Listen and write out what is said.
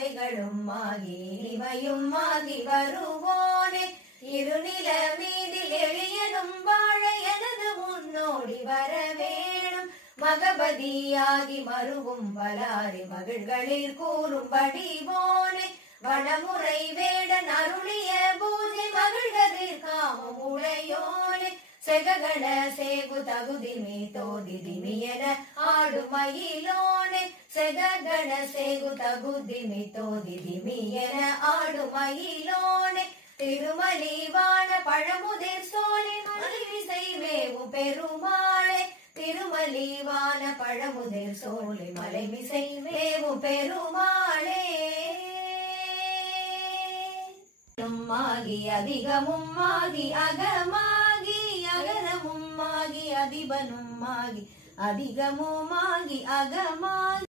இவைகளும் ஆகி இவையும் ஆகி வருவோனே இருநில மீதில் எளியனும் வாழ எனது முன்னோடி வர வேணும் மகபதியாகி மருவும் பலாரி மகிழ்களில் கூறும்படி போனே வடமுறை வேடன் அருளிய பூஜை மகிழ்கதிர் காமம் உடையோனே செககண சேகு தகுதிமி தோதிதிமி என ஆடுமயிலோனே செககண சேகு தகுதிமி தோதிதிமி என ஆடுமயிலோனே திருமலிவான பழமுதிர் சோலை மலைமிசை மேவும் பெருமாளே திருமலிவான பழமுதிர் சோலை மலைமிசை மேவும் பெருமாளே ஆகி அதிகமும் ஆகி அகமாகி அகரமும் ஆகி அதிபனும் ஆகி அதிகமும் ஆகி அகமாகி